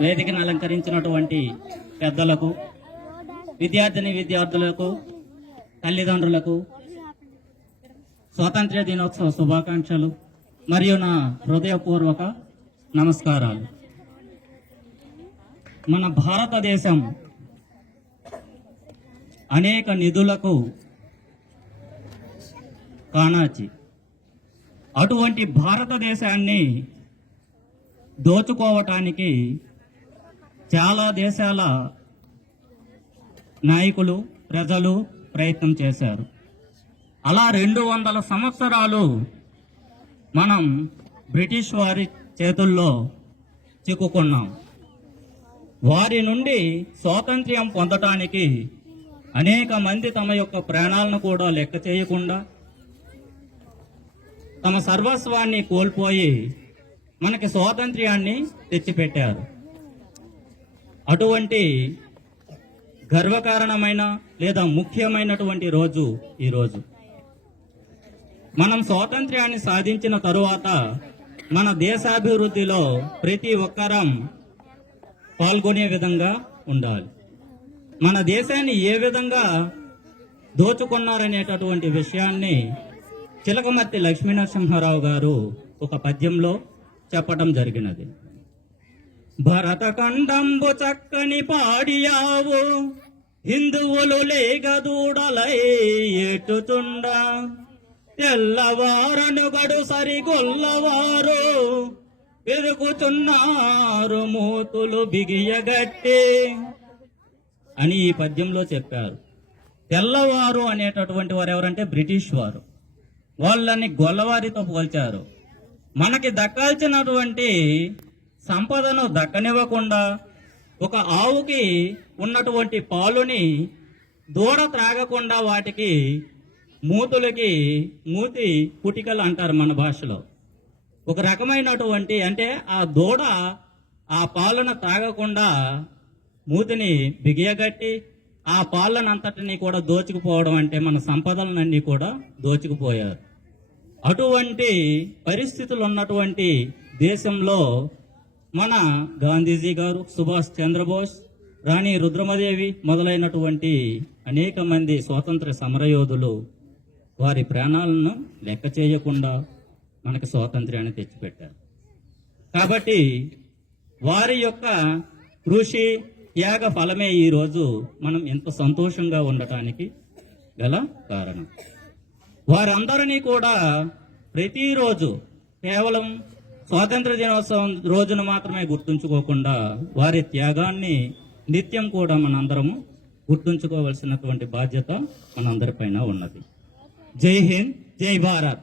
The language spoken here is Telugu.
వేదికను అలంకరించినటువంటి పెద్దలకు, విద్యార్థులకు, తల్లిదండ్రులకు స్వాతంత్ర్య దినోత్సవ శుభాకాంక్షలు మరియు నా హృదయపూర్వక నమస్కారాలు. మన భారతదేశం అనేక నిధులకు కానాచి. అటువంటి భారతదేశాన్ని దోచుకోవటానికి చాలా దేశాల నాయకులు, ప్రజలు ప్రయత్నం చేశారు. అలా 200 సంవత్సరాలు మనం బ్రిటిష్ వారి చేతుల్లో చిక్కుకున్నాం. వారి నుండి స్వాతంత్ర్యం పొందటానికి అనేక మంది తమ యొక్క ప్రాణాలను కూడా లెక్క చేయకుండా తమ సర్వస్వాన్ని కోల్పోయి మనకి స్వాతంత్ర్యాన్ని తెచ్చిపెట్టారు. అటువంటి గర్వకారణమైన లేదా ముఖ్యమైనటువంటి రోజు ఈరోజు. మనం స్వాతంత్ర్యాన్ని సాధించిన తరువాత మన దేశాభివృద్ధిలో ప్రతి ఒక్కరం పాల్గొనే విధంగా ఉండాలి. మన దేశాన్ని ఏ విధంగా దోచుకున్నారనేటటువంటి విషయాన్ని చిలకమర్తి లక్ష్మీనరసింహారావు గారు ఒక పద్యంలో చెప్పడం జరిగినది. భరతఖండంబు చక్కని పాడియావు, హిందువులు లేగదూడలై ఏటుచుండ, తెల్లవారను గడు సరిగొల్లవారు పెరుగుతున్నారు మూతులు బిగియగట్టి అని ఈ పద్యంలో చెప్పారు. తెల్లవారు అనేటటువంటి వారు ఎవరంటే బ్రిటిష్ వారు. వాళ్ళని గొల్లవారితో పోల్చారు. మనకి దక్కాల్సినటువంటి సంపదను దక్కనివ్వకుండా ఒక ఆవుకి ఉన్నటువంటి పాలుని దూడ త్రాగకుండా వాటికి మూతులకి మూతి పుటికలు అంటారు మన భాషలో. ఒక రకమైనటువంటి అంటే ఆ దూడ ఆ పాలను తాగకుండా మూతిని బిగియగట్టి ఆ పాలనంతటిని కూడా దోచుకుపోవడం అంటే మన సంపదలన్నీ కూడా దోచుకుపోయారు. అటువంటి పరిస్థితులు ఉన్నటువంటి దేశంలో మన గాంధీజీ గారు, సుభాష్ చంద్రబోస్, రాణి రుద్రమదేవి మొదలైనటువంటి అనేక మంది స్వాతంత్ర సమరయోధులు వారి ప్రాణాలను లెక్క చేయకుండా మనకు స్వాతంత్ర్యాన్ని తెచ్చిపెట్టారు. కాబట్టి వారి యొక్క కృషి, త్యాగ ఫలమే ఈరోజు మనం ఎంత సంతోషంగా ఉండటానికి గల కారణం. వారందరినీ కూడా ప్రతిరోజు కేవలం స్వాతంత్ర దినోత్సవం రోజున మాత్రమే గుర్తుంచుకోకుండా వారి త్యాగాన్ని నిత్యం కూడా మనందరము గుర్తుంచుకోవాల్సినటువంటి బాధ్యత మనందరిపైన ఉన్నది. జై హింద్, జై భారత్.